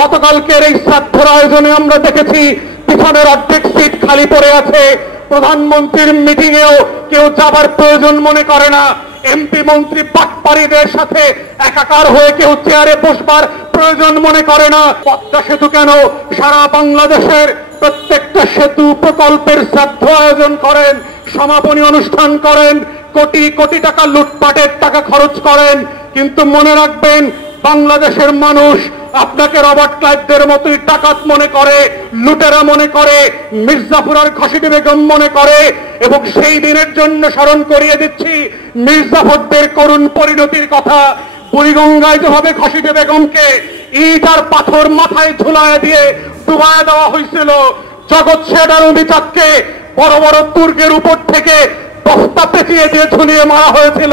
গতকালকের এই শ্রাদ্ধের আয়োজনে আমরা দেখেছি পিছনের অর্ধেক সিট খালি পড়ে আছে। প্রধানমন্ত্রীর মিটিং এও কেউ যাবার প্রয়োজন মনে করে না। এমপি মন্ত্রী পাটপাড়িদের সাথে একাকার হয়ে কেউ চেয়ারে বসবার প্রয়োজন মনে করে না। পদ্মা সেতু কেন সারা বাংলাদেশের প্রত্যেকটা সেতু প্রকল্পের শ্রাদ্ধ আয়োজন করেন, সমাপনী অনুষ্ঠান করেন, কোটি কোটি টাকা লুটপাটের টাকা খরচ করেন, কিন্তু মনে রাখবেন বাংলাদেশের মানুষ আপনাকে রবার্ট ক্লাইভদের মতোই ডাকাত মনে করে, লুটেরা মনে করে, মির্জাফর আর ঘসিটি বেগম মনে করে। এবং সেই দিনের জন্য স্মরণ করিয়ে দিচ্ছি মির্জাফরদের করুণ পরিণতির কথা। বুড়িগঙ্গায় যেভাবে ঘসিটি বেগমকে ইট আর পাথর মাথায় ঝুলায় দিয়ে ডুবায় দেওয়া হয়েছিল, জগৎ শেঠ আর অমিতাভকে বড় বড় দুর্গের উপর থেকে বস্তা পেঁচিয়ে দিয়ে ঝুলিয়ে মারা হয়েছিল,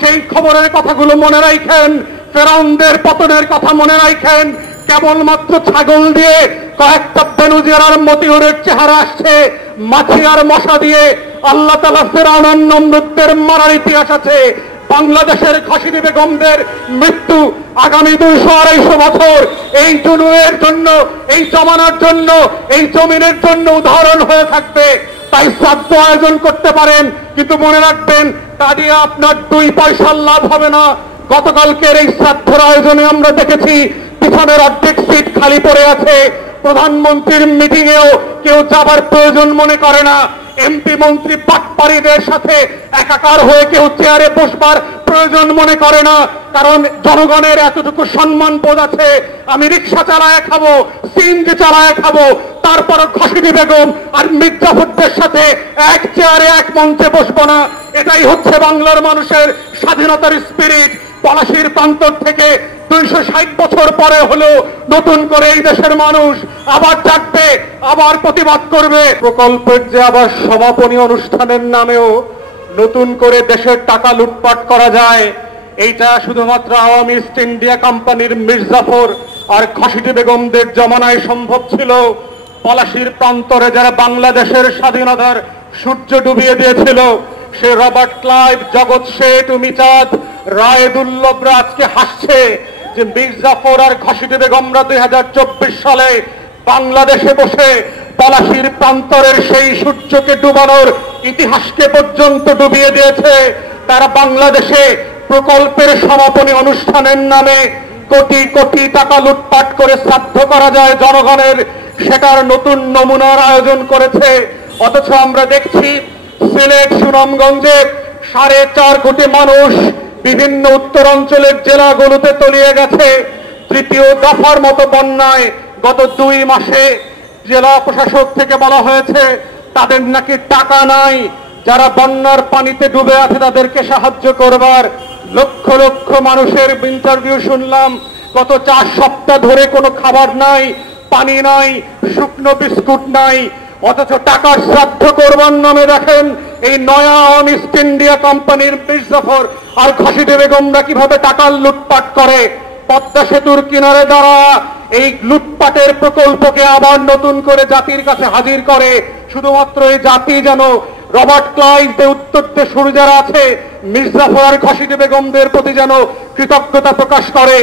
সেই খবরের কথাগুলো মনে রাখেন। ফেরাউনদের পতনের কথা মনে রাখেন। কেবলমাত্র ছাগল দিয়ে কয়েকটা বেনুজিয়ার আর মতিউরের চেহারা আসছে, মাছি আর মশা দিয়ে আল্লাহ তাআলা ফেরাউন আর নমরুদদের মারার ইতিহাস আছে। বাংলাদেশের ঘসিটি বেগমদের মৃত্যু আগামী 200-250 বছর এই জুলুমের জন্য, এই জমানার জন্য, এই জমিনের জন্য উদাহরণ হয়ে থাকবে। তাই শ্রাদ্ধ আয়োজন করতে পারেন, কিন্তু মনে রাখবেন তা দিয়ে আপনার 2 পয়সার লাভ হবে না। গতকালকের এই শ্রাদ্ধের আয়োজনে আমরা দেখেছি পিছনের অর্ধেক সিট খালি পড়ে আছে। প্রধানমন্ত্রীর মিটিং এও কেউ যাবার প্রয়োজন মনে করে না। এমপি মন্ত্রী পাটপাড়িদের সাথে একাকার হয়ে কেউ চেয়ারে বসবার প্রয়োজন মনে করে না, কারণ জনগণের এতটুকু সম্মান বোধ আছে। আমি রিক্সা চালায় খাবো, সিএনজি চালায় খাবো, তারপর ঘসিটি বেগম আর মির্জাফরদের সাথে এক চেয়ারে এক মঞ্চে বসবো না। এটাই হচ্ছে বাংলার মানুষের স্বাধীনতার স্পিরিট। পলাশীর প্রান্তর থেকে 260 বছর পরে হলেও নতুন করে এই দেশের মানুষ আবার জাগবে, আবার প্রতিবাদ করবে। প্রকল্পের যে আবার সমাপনী অনুষ্ঠানের নামেও নতুন করে দেশের টাকা লুটপাট করা যায়, এইটা শুধুমাত্র আওয়ামী ইস্ট ইন্ডিয়া কোম্পানির মির্জাফর আর ঘসিটি বেগমদের জমানায় সম্ভব ছিল। পলাশীর প্রান্তরে যারা বাংলাদেশের স্বাধীনতার সূর্য ডুবিয়ে দিয়েছিল, সে রবার্ট ক্লাইভ, জগৎ শেঠ, অমিতাভ, রায়দুল্লভরা আজকে হাসছে যে মির্জাফর আর ঘসিটি বেগমরা 2024 সালে বাংলাদেশে বসে পলাশীর প্রান্তরের সেই সূর্যকে ডুবানোর ইতিহাসকে পর্যন্ত ডুবিয়ে দিয়েছে। তারা বাংলাদেশে প্রকল্পের সমাপনী অনুষ্ঠানের নামে কোটি কোটি টাকা লুটপাট করে শ্রাদ্ধ করা যায় জনগণের, সেটার নতুন নমুনার আয়োজন করেছে। অথচ আমরা দেখছি সিলেট, সুনামগঞ্জে 4.5 কোটি মানুষ বিভিন্ন উত্তরাঞ্চলের জেলাগুলোতে তলিয়ে গেছে। তৃতীয় দফার মতো বন্যায় গত 2 মাসে জেলা প্রশাসক থেকে বলা হয়েছে তাদের নাকি টাকা নাই, যারা বন্যার পানিতে ডুবে আছে তাদেরকে সাহায্য করবার। লক্ষ লক্ষ মানুষের ইন্টারভিউ শুনলাম, গত 4 সপ্তাহ ধরে কোনো খাবার নাই, পানি নাই, শুকনো বিস্কুট নাই। অথচ টাকার শ্রাদ্ধ করবার নামে দেখেন এই নয়া আওয়ামী ইস্ট ইন্ডিয়া কোম্পানির মির্জাফর আর ঘসিটি বেগমরা কিভাবে টাকার লুটপাট করে। পদ্মা সেতুর কিনারে দাঁড়া এই লুটপাটের প্রকল্পকে আবার নতুন করে জাতির কাছে হাজির করে, শুধুমাত্র এই জাতি যেন রবার্ট ক্লাইভদের উত্তরতে শুরু যারা আছে মির্জাফর আর ঘসিটি বেগমদের প্রতি যেন কৃতজ্ঞতা প্রকাশ করে।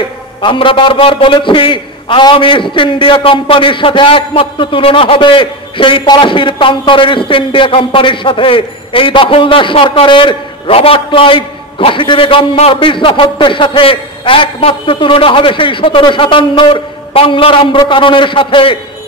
আমরা বারবার বলেছি আওয়ামী ইস্ট ইন্ডিয়া কোম্পানির সাথে একমাত্র তুলনা হবে সেই পলাশীর প্রান্তরের ইস্ট ইন্ডিয়া কোম্পানির সাথে। এই দখলদার সরকারের রবার্ট ক্লাইভ, ঘসিটি বেগম, মির্জাফরদের সাথে একমাত্র তুলনা হবে সেই 1757 বাংলার আম্রকাননের সাথে।